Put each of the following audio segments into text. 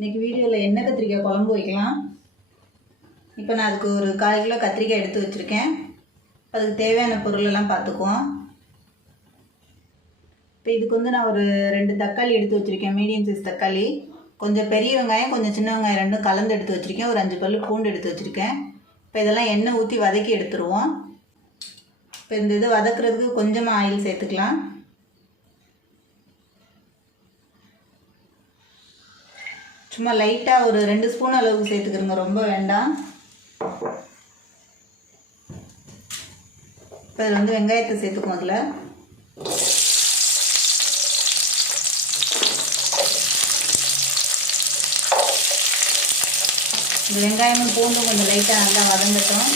இன்றைக்கி வீடியோவில் எண்ணெய் கத்திரிக்காய் குழம்பு வைக்கலாம். இப்போ நான் அதுக்கு ஒரு 1/4 கிலோ கத்திரிக்காய் எடுத்து வச்சுருக்கேன். அதுக்கு தேவையான பொருளெல்லாம் பார்த்துக்குவோம். இப்போ இதுக்கு வந்து நான் ஒரு 2 தக்காளி எடுத்து வச்சுருக்கேன், மீடியம் சைஸ் தக்காளி. கொஞ்சம் பெரிய வெங்காயம், கொஞ்சம் சின்ன வெங்காயம் ரெண்டும் கலந்து எடுத்து வச்சுருக்கேன். ஒரு 5 பல் பூண்டு எடுத்து வச்சுருக்கேன். இப்போ இதெல்லாம் எண்ணெய் ஊற்றி வதக்கி எடுத்துருவோம். இப்போ இந்த இது வதக்குறதுக்கு கொஞ்சமாக ஆயில் சேர்த்துக்கலாம். சும்மா லைட்டாக ஒரு 2 ஸ்பூன் அளவுக்கு சேர்த்துக்கிறோங்க, ரொம்ப வேண்டாம். இப்போ இதில் வந்து வெங்காயத்தை சேர்த்துக்குவோம். அதில் இந்த வெங்காயமும் பூண்டும் கொஞ்சம் லைட்டாக நல்லா வதங்கட்டும்.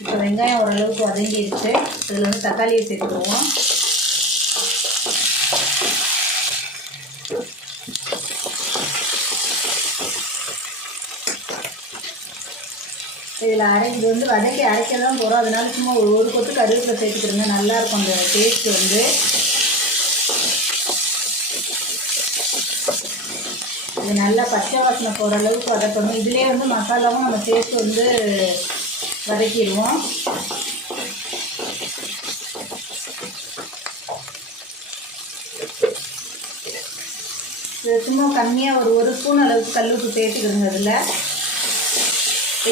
இப்போ வெங்காயம் ஓரளவுக்கு வதங்கிடுச்சு. இதில் வந்து தக்காளியை சேர்த்துக்குவோம். இதில் இது வந்து வதக்கி அரைக்க தான் போகிறோம். அதனால சும்மா ஒரு கொத்து கருவேப்பிலை சேர்த்துக்கிறோங்க, நல்லாயிருக்கும் அந்த டேஸ்ட் வந்து. இது நல்லா பச்சை வாசனை போகிற அளவுக்கு வதக்கணும். இதுலேயே வந்து மசாலாவும் நம்ம சேர்த்து வந்து வதக்கிடுவோம். சும்மா கம்மியாக ஒரு ஸ்பூன் அளவுக்கு கல்லுப்பு சேர்த்துக்கிறோங்க. அதில்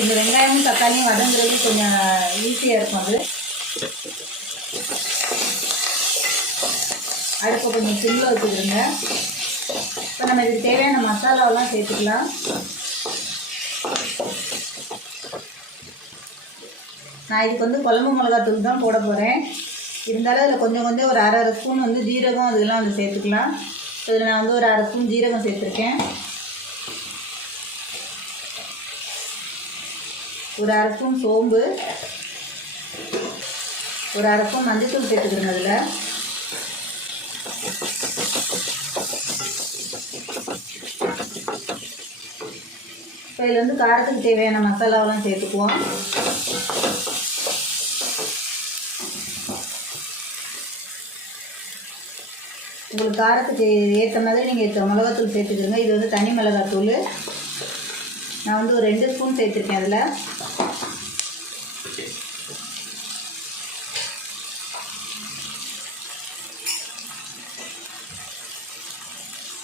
இந்த வெங்காயமும் தக்காளியும் வதங்குறது கொஞ்சம் ஈஸியாக இருக்கும். அது அடுப்பை கொஞ்சம் சிம்மில் வச்சுக்கிறோங்க. இப்போ நம்ம இதுக்கு தேவையான மசாலாவெல்லாம் சேர்த்துக்கலாம். நான் இதுக்கு வந்து குழம்பு மிளகாத்தூள் தான் போட போகிறேன். இருந்தாலும் அதில் கொஞ்சம் ஒரு அரை ஸ்பூன் வந்து ஜீரகம் அதெல்லாம் வந்து சேர்த்துக்கலாம். இதில் நான் வந்து ஒரு அரை ஸ்பூன் ஜீரகம் சேர்த்துருக்கேன். ஒரு அரை ஸ்பூன் சோம்பு, ஒரு அரை ஸ்பூன் மஞ்சள்தூள் சேர்த்துக்கிறேங்க. அதில் இப்போ இதில் வந்து காரத்துக்கு தேவையான மசாலாவெல்லாம் சேர்த்துக்குவோம். உங்களுக்கு காரத்துக்கு ஏற்ற மாதிரி நீங்கள் மிளகாத்தூள் சேர்த்துக்கிறங்க. இது வந்து தனி மிளகாத்தூள். நான் வந்து ஒரு 2 ஸ்பூன் சேர்த்துருக்கேன். அதில்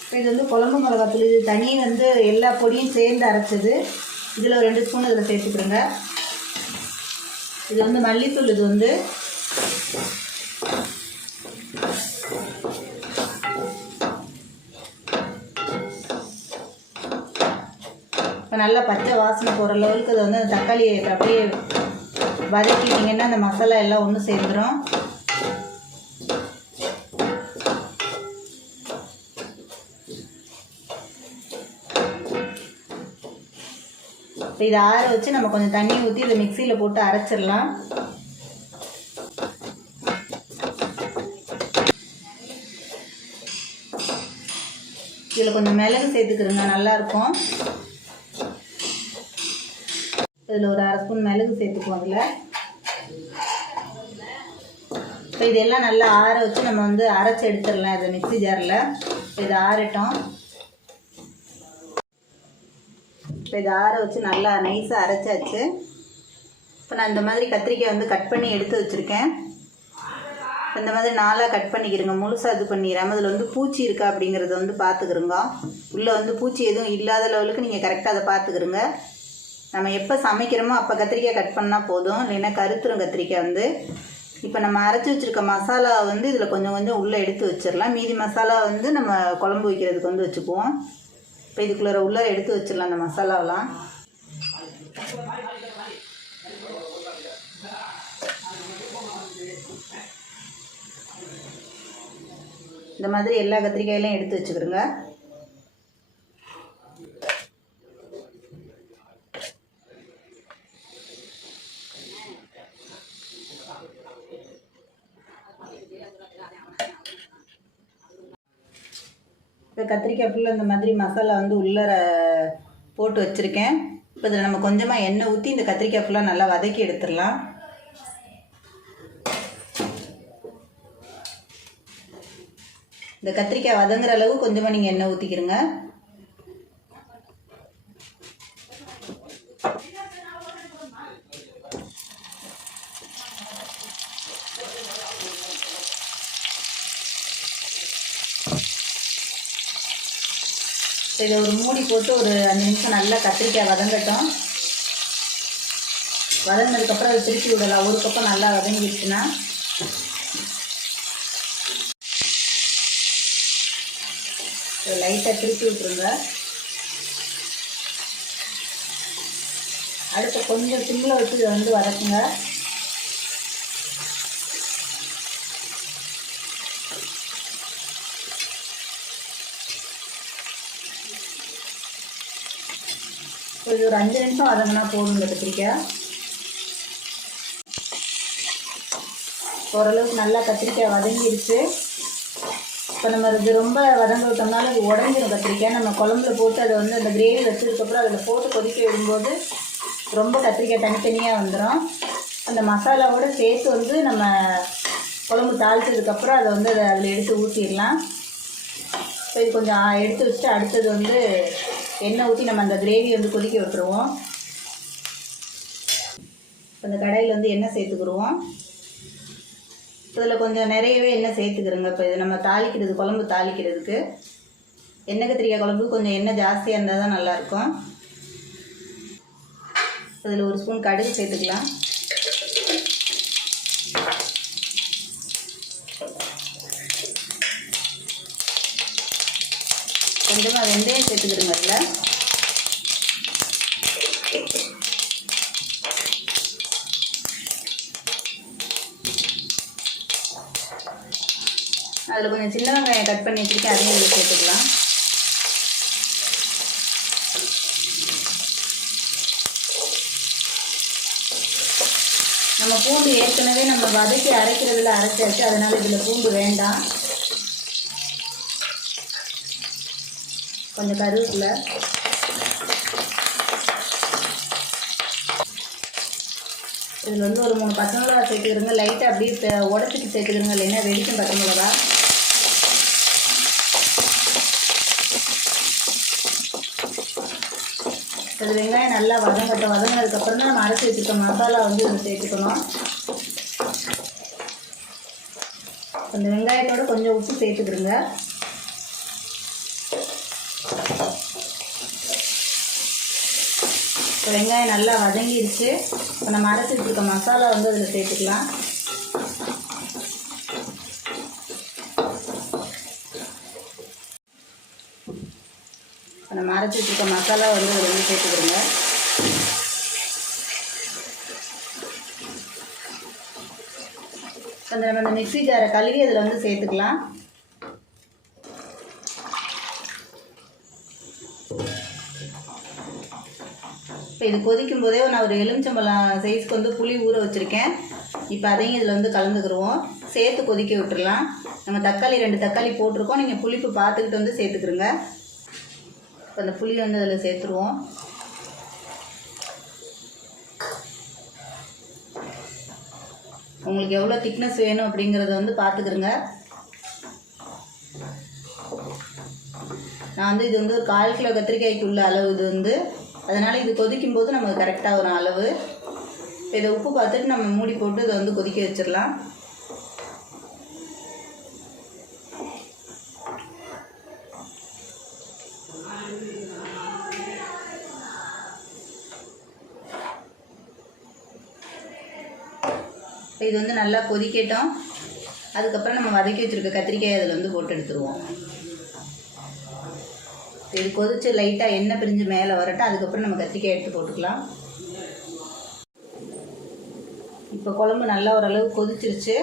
இப்போ இது வந்து குழம்பு மிளகாத்தூள். இது தனி வந்து எல்லா பொடியும் சேர்ந்து அரைச்சது. இதில் ஒரு 2 ஸ்பூன் இதில் சேர்த்துக்கிறோங்க. இது வந்து மல்லித்தூள். இது வந்து இப்போ நல்லா பச்சை வாசனை போகிற லெவலுக்கு அது வந்து அந்த தக்காளியை அப்படியே வதக்கிட்டிங்கன்னா அந்த மசாலா எல்லாம் ஒன்று சேர்ந்துடும். இப்போ இதை ஆற வச்சு நம்ம கொஞ்சம் தண்ணி ஊற்றி இதை மிக்சியில் போட்டு அரைச்சிடலாம். இதில் கொஞ்சம் மிளகு சேர்த்துக்கிறோங்க, நல்லாயிருக்கும். இதில் ஒரு அரை ஸ்பூன் மிளகு சேர்த்துக்குவோம். அதில் இப்போ இதெல்லாம் நல்லா ஆற வச்சு நம்ம வந்து அரைச்சி எடுத்துடலாம் இதை மிக்ஸி ஜாரில். இப்போ இதை ஆறட்டும். இப்போ இதை ஆற வச்சு நல்லா நைஸாக அரைச்சாச்சு. இப்போ நான் இந்த மாதிரி கத்திரிக்காய் வந்து கட் பண்ணி எடுத்து வச்சுருக்கேன். இந்த மாதிரி 4ஆக கட் பண்ணிக்கிறோங்க, முழுசாக இது பண்ணிடுறாமல். அதில் வந்து பூச்சி இருக்கா அப்படிங்கிறத வந்து பார்த்துக்கிறோங்க. உள்ளே வந்து பூச்சி எதுவும் இல்லாத லெவலுக்கு நீங்கள் கரெக்டாக அதை பார்த்துக்கிறோங்க. நம்ம எப்போ சமைக்கிறோமோ அப்போ கத்திரிக்காய் கட் பண்ணால் போதும், இல்லைன்னா கருத்துரும் கத்திரிக்காய் வந்து. இப்போ நம்ம அரைச்சி வச்சுருக்க மசாலா வந்து இதில் கொஞ்சம் உள்ளே எடுத்து வச்சிடலாம். மீதி மசாலா வந்து நம்ம குழம்பு வைக்கிறதுக்கு வந்து வச்சுக்குவோம். இப்போ இதுக்குள்ளே எடுத்து வச்சிடலாம் அந்த மசாலாவெலாம். இந்த மாதிரி எல்லா கத்திரிக்காயெல்லாம் எடுத்து வச்சுக்கிறோங்க. இப்போ கத்திரிக்காய் ஃபுல்லாக இந்த மாதிரி மசாலா வந்து உள்ளே போட்டு வச்சுருக்கேன். இப்போ இதில் நம்ம கொஞ்சமாக எண்ணெய் ஊற்றி இந்த கத்திரிக்காய் ஃபுல்லாக நல்லா வதக்கி எடுத்துடலாம். இந்த கத்திரிக்காய் வதங்குற அளவு கொஞ்சமாக நீங்கள் எண்ணெய் ஊற்றிக்கிறங்க. இதை ஒரு மூடி போட்டு ஒரு 5 நிமிஷம் நல்லா கத்திரிக்காய் வதங்கட்டும். வதங்கினதுக்கப்புறம் அதை திருப்பி விடலாம். ஒரு பக்கம் நல்லா வதங்கிடுச்சுன்னா லைட்டாக திருப்பி விட்டுருங்க. அடுத்து கொஞ்சம் சிம்மில் வச்சு இதை வந்து வதக்குங்க. இது ஒரு 5 நிமிஷம் வதங்கினா போதும். இந்த கத்திரிக்காய் ஓரளவுக்கு நல்லா கத்திரிக்காய் வதங்கிடுச்சு. இப்போ நம்ம இது ரொம்ப வதங்க விட்டோம்னால இது உடஞ்சிடும் கத்திரிக்காய். நம்ம குழம்புல போட்டு அதை வந்து அந்த கிரேவி வச்சதுக்கப்புறம் அதில் போட்டு கொதிக்க விடும்போது ரொம்ப கத்திரிக்காய் தனித்தனியாக வந்துடும். அந்த மசாலாவோடு சேர்த்து வந்து நம்ம குழம்பு தாளித்ததுக்கப்புறம் அதை வந்து அதில் எடுத்து ஊற்றிடலாம். இப்போ இது கொஞ்சம் எடுத்து வச்சுட்டு அடுத்தது வந்து எண்ணெய் ஊற்றி நம்ம அந்த கிரேவி வந்து கொதிக்க விட்டுருவோம். அந்த கடாயில் வந்து எண்ணெய் சேர்த்துக்கிடுவோம். இதில் கொஞ்சம் நிறையவே எண்ணெய் சேர்த்துக்கிறோங்க. இப்போ இது நம்ம தாளிக்கிறது, குழம்பு தாளிக்கிறதுக்கு எண்ணெய் கத்திரிக்காய் குழம்பு கொஞ்சம் எண்ணெய் ஜாஸ்தியாக இருந்தால் தான் நல்லாயிருக்கும். இதில் ஒரு ஸ்பூன் கடுகு சேர்த்துக்கலாம். கொஞ்சமாக வெந்தயம் சேர்த்துக்கிறோங்க. அதில் கொஞ்சம் சின்ன வெங்காயம் கட் பண்ணி வச்சுருக்கேன், அதையும் இதில் சேர்த்துக்கலாம். நம்ம பூண்டு ஏற்கனவே நம்ம வதக்கி அரைக்கிறதுல அரைச்சாச்சு, அதனால் இதில் பூண்டு வேண்டாம். கொஞ்சம் கருவேப்பிலை, இதில் வந்து ஒரு 3 பச்சை மிளகா சேர்த்துக்கிறோங்க. லைட்டாக அப்படியே உடச்சிட்டு சேர்த்துக்கிறோங்க, இல்லைன்னா வெடிக்கும் பச்சை மிளகா. அது வெங்காயம் நல்லா வதங்கட்டும். வதங்கினதுக்கப்புறம் தான் நம்ம அரைச்சி வச்சுருக்க மசாலா வந்து இதில் சேர்த்துக்கணும். அந்த வெங்காயத்தோடு கொஞ்சம் உப்பு சேர்த்துக்கிறோங்க. இப்போ வெங்காயம் நல்லா வதங்கிடுச்சு. இப்போ நம்ம அரைச்சி வச்சுருக்க மசாலா வந்து அதில் சேர்த்துக்கலாம். இப்போ நம்ம அரைச்சி வச்சுருக்க மசாலா வந்து அதில் வந்து சேர்த்துக்கிறோங்க. அந்த நம்ம அந்த மிக்ஸி ஜாரை கழுவி அதில் வந்து சேர்த்துக்கலாம். இப்போ இது கொதிக்கும் போதே நான் ஒரு எலுமிச்சம்பழம் சைஸ்க்கு வந்து புளி ஊற வச்சுருக்கேன். இப்போ அதையும் இதில் வந்து கலந்துக்கிடுவோம். சேர்த்து கொதிக்க விட்டுடலாம். நம்ம தக்காளி 2 தக்காளி போட்டிருக்கோம். நீங்கள் புளிப்பு பார்த்துக்கிட்டு வந்து சேர்த்துக்கிறோங்க. இப்போ அந்த புளி வந்து அதில் சேர்த்துருவோம். உங்களுக்கு எவ்வளோ திக்னஸ் வேணும் அப்படிங்கிறத வந்து பார்த்துக்கிறோங்க. நான் வந்து இது வந்து ஒரு 1/4 கிலோ கத்திரிக்காய்க்கு உள்ள அளவு இது வந்து, அதனால் இது கொதிக்கும் போது நமக்கு கரெக்டாக ஒரு அளவு. இதை உப்பு பார்த்துட்டு நம்ம மூடி போட்டு இதை வந்து கொதிக்க வச்சிடலாம். இது வந்து நல்லா கொதிக்கட்டும். அதுக்கப்புறம் நம்ம வதக்கி வச்சுருக்க கத்திரிக்காய் அதில் வந்து போட்டு எடுத்துருவோம். இது கொதித்து லைட்டாக எண்ணெய் பிரிஞ்சு மேலே வரட்டும். அதுக்கப்புறம் நம்ம கத்திரிக்காய் எடுத்து போட்டுக்கலாம். இப்போ குழம்பு நல்லா ஓரளவு கொதிச்சிருச்சு.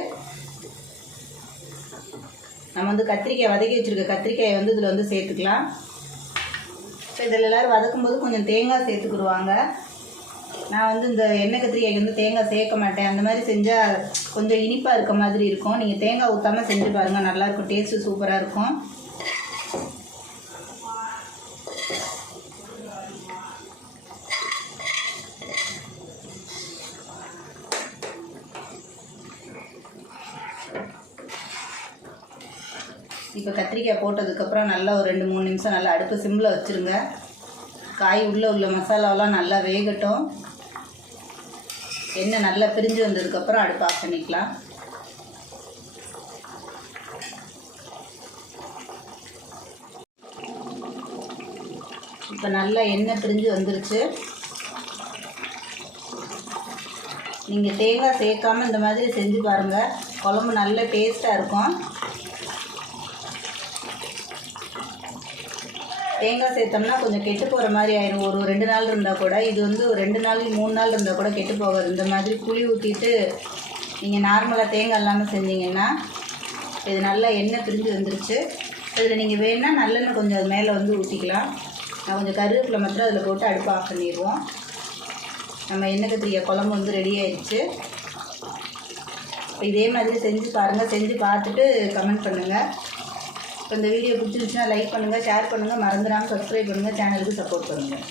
நம்ம வந்து கத்திரிக்காய் வதக்கி வச்சுருக்க கத்திரிக்காயை வந்து இதில் வந்து சேர்த்துக்கலாம். இப்போ இதில் எல்லோரும் வதக்கும்போது கொஞ்சம் தேங்காய் சேர்த்துக்கிடுவாங்க. நான் வந்து இந்த எண்ணெய் கத்திரிக்காய்க்கு வந்து தேங்காய் சேர்க்க மாட்டேன். அந்த மாதிரி செஞ்சால் கொஞ்சம் இனிப்பாக இருக்க மாதிரி இருக்கும். நீங்கள் தேங்காய் ஊற்றாமல் செஞ்சு பாருங்கள், நல்லாயிருக்கும். டேஸ்ட்டு சூப்பராக இருக்கும். இப்போ கத்திரிக்காய் போட்டதுக்கப்புறம் நல்லா ஒரு 2-3 நிமிஷம் நல்லா அடுப்பு சிம்மில் வச்சுருங்க. காய் உள்ள மசாலாவெலாம் நல்லா வேகட்டும். எண்ணெய் நல்லா பிரிஞ்சு வந்ததுக்கப்புறம் அடுப்பு ஆஃப் பண்ணிக்கலாம். இப்போ நல்லா எண்ணெய் பிரிஞ்சு வந்துருச்சு. நீங்கள் தேங்காய் சேர்க்காமல் இந்த மாதிரி செஞ்சு பாருங்கள், குழம்பு நல்ல டேஸ்ட்டாக இருக்கும். தேங்காய் சேர்த்தோம்னா கொஞ்சம் கெட்டு போகிற மாதிரி ஆயிடும். ஒரு 2 நாள் இருந்தால் கூட, இது வந்து ஒரு 2 நாள் 3 நாள் இருந்தால் கூட கெட்டு போகாது. இந்த மாதிரி புளி ஊற்றிட்டு நீங்கள் நார்மலாக தேங்காய் இல்லாமல் செஞ்சீங்கன்னா இது நல்லா எண்ணெய் பிரிஞ்சு வந்துருச்சு. இதில் நீங்கள் வேணால் நல்லெண்ணெய் கொஞ்சம் அது மேலே வந்து ஊற்றிக்கலாம். நான் கொஞ்சம் கருவேப்பிலை மாத்திரம் அதில் போட்டு அடுப்பு ஆஃப் பண்ணிடுவோம். நம்ம எண்ணெய் கத்திரிக்காய் குழம்பு வந்து ரெடி ஆயிடுச்சு. இதே மாதிரி செஞ்சு பாருங்கள், செஞ்சு பார்த்துட்டு கமெண்ட் பண்ணுங்கள். இப்போ இந்த வீடியோ பிடிச்சிருந்துச்சுன்னா லைக் பண்ணுங்கள், ஷேர் பண்ணுங்கள், மறந்துடாமல் சப்ஸ்கிரைப் பண்ணுங்கள், சேனலுக்கு சப்போர்ட் பண்ணுங்கள்.